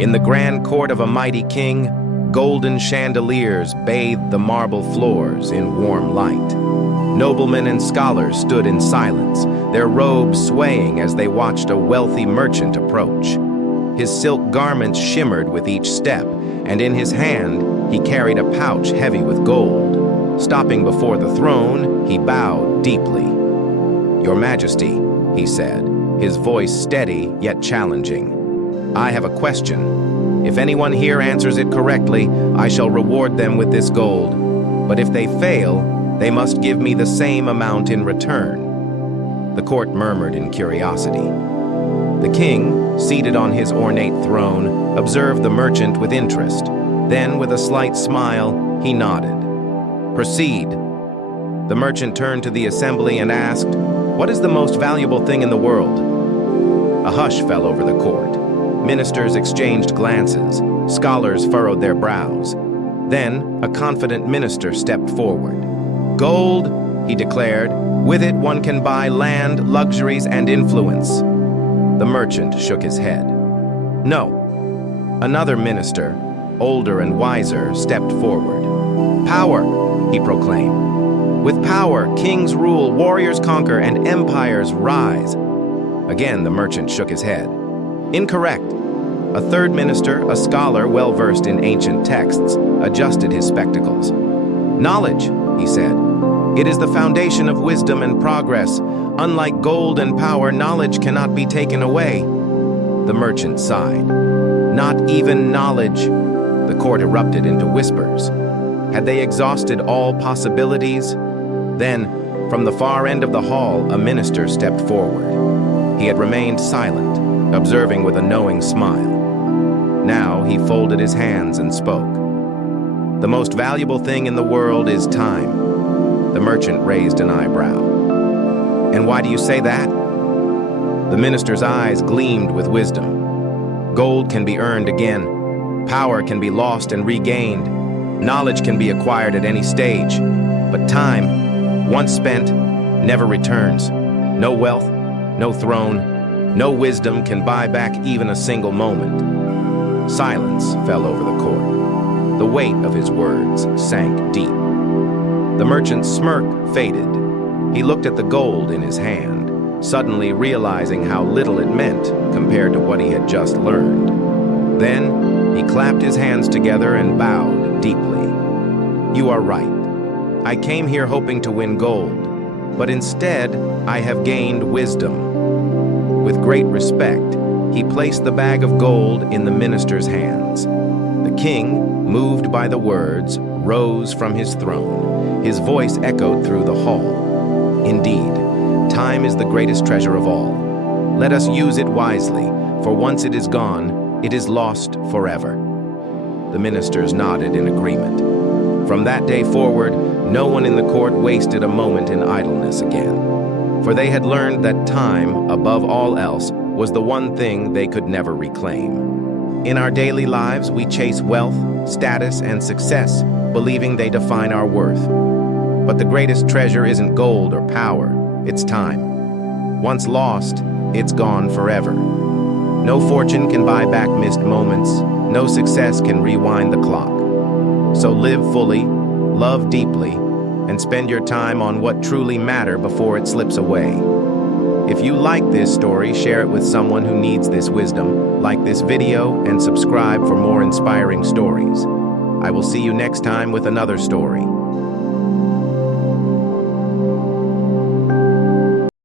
In the grand court of a mighty king, golden chandeliers bathed the marble floors in warm light. Noblemen and scholars stood in silence, their robes swaying as they watched a wealthy merchant approach. His silk garments shimmered with each step, and in his hand he carried a pouch heavy with gold. Stopping before the throne, he bowed deeply. "Your Majesty," he said, his voice steady yet challenging. "I have a question. If anyone here answers it correctly, I shall reward them with this gold. But if they fail, they must give me the same amount in return." The court murmured in curiosity. The king, seated on his ornate throne, observed the merchant with interest. Then, with a slight smile, he nodded. "Proceed." The merchant turned to the assembly and asked, "What is the most valuable thing in the world?" A hush fell over the court. Ministers exchanged glances. Scholars furrowed their brows. Then, a confident minister stepped forward. "Gold," he declared. "With it one can buy land, luxuries, and influence." The merchant shook his head. "No." Another minister, older and wiser, stepped forward. "Power," he proclaimed. "With power, kings rule, warriors conquer, and empires rise." Again, the merchant shook his head. "Incorrect." A third minister, a scholar well-versed in ancient texts, adjusted his spectacles. "Knowledge," he said. "It is the foundation of wisdom and progress. Unlike gold and power, knowledge cannot be taken away." The merchant sighed. "Not even knowledge." The court erupted into whispers. Had they exhausted all possibilities? Then, from the far end of the hall, a minister stepped forward. He had remained silent, observing with a knowing smile. Now he folded his hands and spoke. "The most valuable thing in the world is time." The merchant raised an eyebrow. "And why do you say that?" The minister's eyes gleamed with wisdom. "Gold can be earned again. Power can be lost and regained. Knowledge can be acquired at any stage. But time, once spent, never returns. No wealth, no throne, no wisdom can buy back even a single moment." Silence fell over the court. The weight of his words sank deep. The merchant's smirk faded. He looked at the gold in his hand, suddenly realizing how little it meant compared to what he had just learned. Then he clapped his hands together and bowed deeply. "You are right. I came here hoping to win gold, but instead I have gained wisdom." With great respect, he placed the bag of gold in the minister's hands. The king, moved by the words, rose from his throne. His voice echoed through the hall. "Indeed, time is the greatest treasure of all. Let us use it wisely, for once it is gone, it is lost forever." The ministers nodded in agreement. From that day forward, no one in the court wasted a moment in idleness again, for they had learned that time, above all else, was the one thing they could never reclaim. In our daily lives, we chase wealth, status, and success, believing they define our worth. But the greatest treasure isn't gold or power, it's time. Once lost, it's gone forever. No fortune can buy back missed moments, no success can rewind the clock. So live fully, love deeply, and spend your time on what truly matters before it slips away. If you like this story, share it with someone who needs this wisdom. Like this video and subscribe for more inspiring stories. I will see you next time with another story.